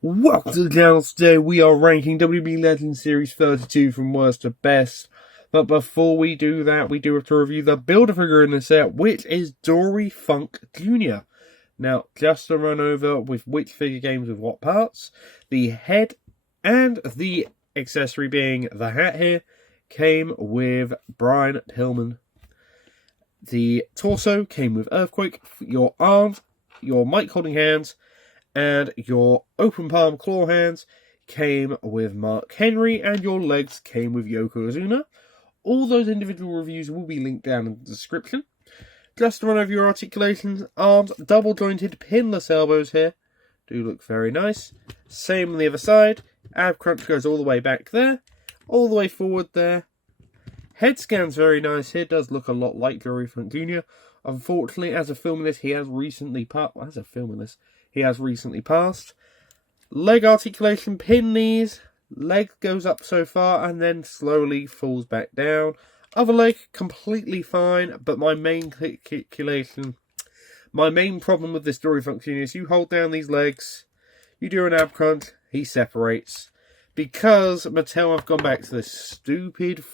Welcome to the channel. Today we are ranking WB Legends Series 32 from worst to best. But before we do that, we do have to review the Build-A-Figure in the set, which is Dory Funk Jr. Now, just to run over with which figure games with what parts, the head and the accessory being the hat here came with Brian Pilman. The torso came with Earthquake, your arms, your mic holding hands, and your open palm claw hands came with Mark Henry, and your legs came with Yokozuna. All those individual reviews will be linked down in the description. Just to run over your articulations, arms, double jointed, pinless elbows here. Do look very nice. Same on the other side. Ab crunch goes all the way back there, all the way forward there. Head scan's very nice here, does look a lot like Dory Funk Jr. Unfortunately, as of filming this, he has recently passed. Leg articulation, pin knees, leg goes up so far and then slowly falls back down. Other leg, completely fine, but my main problem with this Dory Funk Jr. is you hold down these legs, you do an ab crunch, he separates. Because Mattel have gone back to this stupid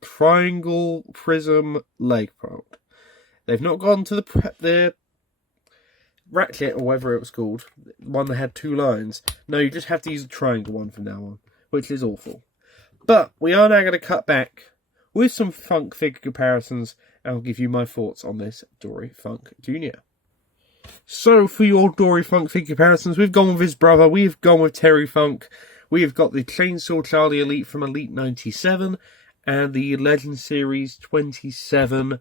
triangle prism leg part. They've not gone to the ratchet, or whatever it was called, one that had two lines. No, you just have to use a triangle one from now on, which is awful. But we are now going to cut back with some Funk figure comparisons, and I'll give you my thoughts on this Dory Funk Jr. So, for your Dory Funk figure comparisons, we've gone with his brother, we've gone with Terry Funk, we've got the Chainsaw Charlie Elite from Elite 97, and the Legend Series 27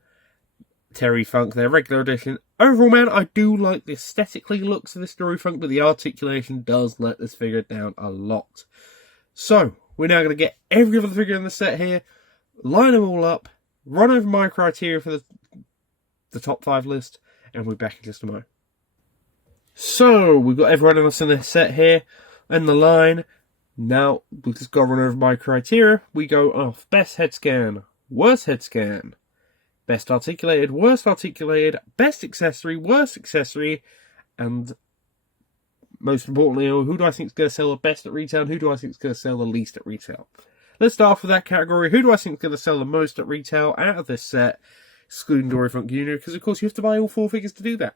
Terry Funk, their regular edition. Overall, man, I do like the aesthetically looks of this Dory Funk, but the articulation does let this figure down a lot. So, we're now going to get every other figure in the set here, line them all up, run over my criteria for the top 5 list, and we're back in just a moment. So, we've got everyone else in the set here, and the line. Now, we've just got to run over my criteria. We go off best head scan, worst head scan, best articulated, worst articulated, best accessory, worst accessory, and most importantly, who do I think is going to sell the best at retail, and who do I think is going to sell the least at retail? Let's start off with that category. Who do I think is going to sell the most at retail out of this set, excluding Dory Funk Jr., because of course you have to buy all 4 figures to do that.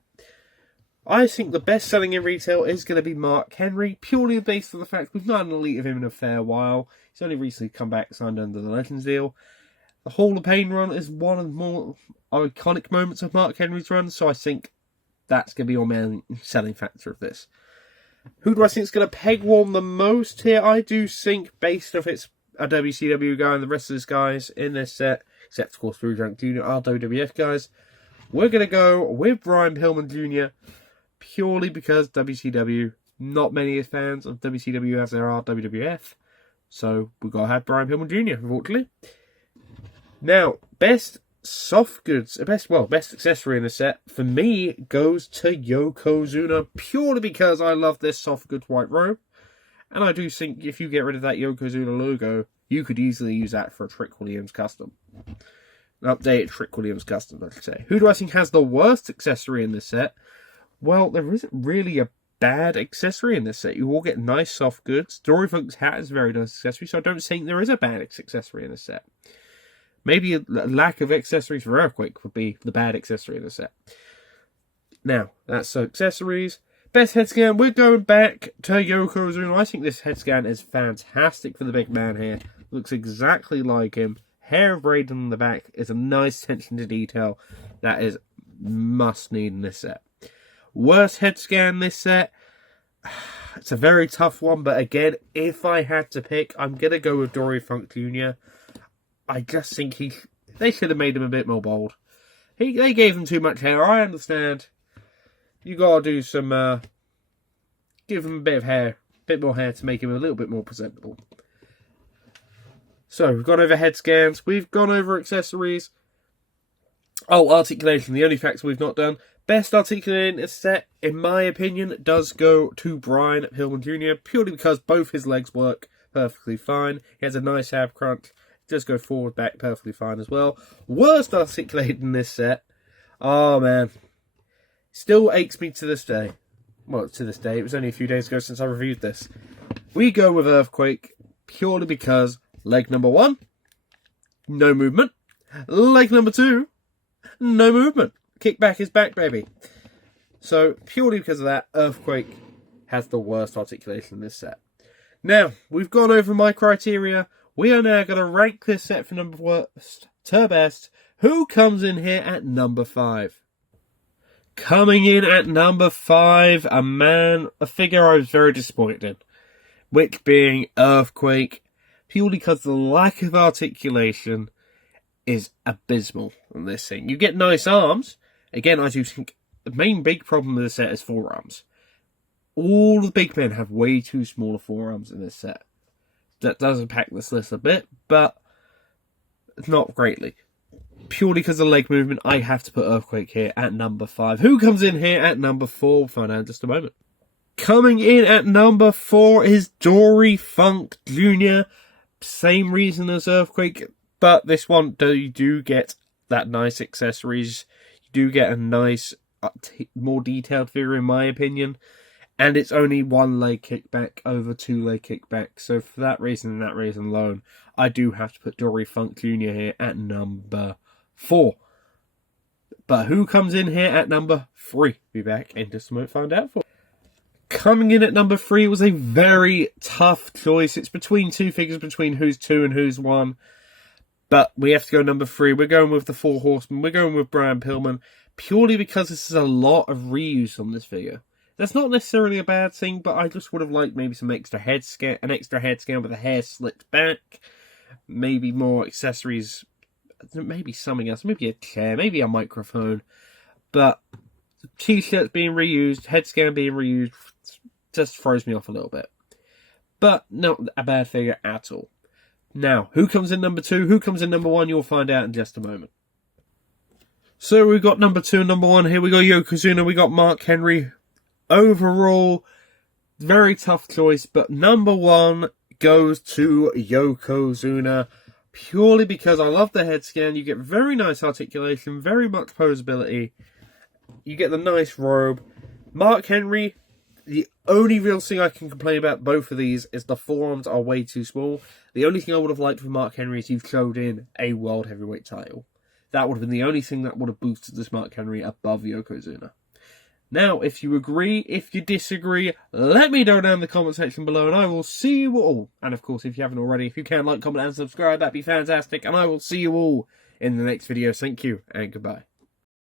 I think the best selling in retail is going to be Mark Henry, purely based on the fact we've not had an elite of him in a fair while. He's only recently come back, signed under the Legends deal. The Hall of Pain run is one of the more iconic moments of Mark Henry's run, so I think that's going to be your main selling factor of this. Who do I think is going to peg warm the most here? I do think, based off it's a WCW guy and the rest of these guys in this set, except of course Drew Junk Jr., are WWF guys, we're going to go with Brian Pilman Jr., purely because WCW, not many fans of WCW as there are WWF, so we've got to have Brian Pilman Jr., unfortunately. Now, best soft goods, best accessory in the set, for me, goes to Yokozuna, purely because I love this soft goods white robe, and I do think if you get rid of that Yokozuna logo, you could easily use that for a Trick Williams custom. An updated Trick Williams custom, I should say. Who do I think has the worst accessory in this set? Well, there isn't really a bad accessory in this set. You all get nice soft goods. Dory Funk's hat is a very nice accessory, so I don't think there is a bad accessory in this set. Maybe a lack of accessories for Earthquake would be the bad accessory in the set. Now, that's accessories. Best head scan, we're going back to Yokozuna. I think this head scan is fantastic for the big man here. Looks exactly like him. Hair braided in the back is a nice attention to detail that is must need in this set. Worst head scan this set, it's a very tough one, but again, if I had to pick, I'm going to go with Dory Funk Jr. I just think they should have made him a bit more bold. They gave him too much hair, I understand. You got to do some, give him a bit of hair, a bit more hair to make him a little bit more presentable. So, we've gone over head scans, we've gone over accessories. Oh, articulation, the only factor we've not done. Best articulating set, in my opinion, does go to Brian Pilman Jr., purely because both his legs work perfectly fine. He has a nice ab crunch. Does go forward, back perfectly fine as well. Worst articulated in this set. Oh, man. Still aches me to this day. well, to this day, it was only a few days ago since I reviewed this. We go with Earthquake purely because leg number 1, no movement. Leg number 2, no movement. Kickback is back, baby. So, purely because of that, Earthquake has the worst articulation in this set. Now, we've gone over my criteria. We are now going to rank this set from number worst to best. Who comes in here at number 5? Coming in at number 5, a figure I was very disappointed in. Which being Earthquake, purely because the lack of articulation is abysmal on this thing. You get nice arms. Again, I do think the main big problem with the set is forearms. All the big men have way too smaller forearms in this set. That does impact this list a bit, but not greatly. Purely because of leg movement, I have to put Earthquake here at number 5. Who comes in here at number 4? We'll find out in just a moment. Coming in at number 4 is Dory Funk Jr. Same reason as Earthquake, but this one, you do get that nice accessories. You do get a nice, more detailed figure in my opinion. And it's only 1 leg kickback over 2 leg kickback. So for that reason and that reason alone, I do have to put Dory Funk Jr. here at number 4. But who comes in here at number 3? Be back in just a moment to find out for. Coming in at number 3 was a very tough choice. It's between 2 figures, between who's 2 and who's 1. But we have to go number 3. We're going with the 4 Horsemen. We're going with Brian Pilman. Purely because this is a lot of reuse on this figure. That's not necessarily a bad thing, but I just would have liked maybe some extra head scan, an extra head scan with the hair slicked back, maybe more accessories, maybe something else, maybe a chair, maybe a microphone. But t-shirts being reused, head scan being reused, just throws me off a little bit. But not a bad figure at all. Now, who comes in number 2? Who comes in number 1? You'll find out in just a moment. So we've got number 2 and number 1 here. We got Yokozuna, we got Mark Henry. Overall, very tough choice, but number 1 goes to Yokozuna purely because I love the head scan. You get very nice articulation, very much posability. You get the nice robe. Mark Henry, the only real thing I can complain about both of these is the forearms are way too small. The only thing I would have liked for Mark Henry is you've showed in a World Heavyweight title. That would have been the only thing that would have boosted this Mark Henry above Yokozuna. Now, if you agree, if you disagree, let me know down in the comment section below, and I will see you all. And of course, if you haven't already, if you can, like, comment, and subscribe, that'd be fantastic. And I will see you all in the next video. Thank you, and goodbye.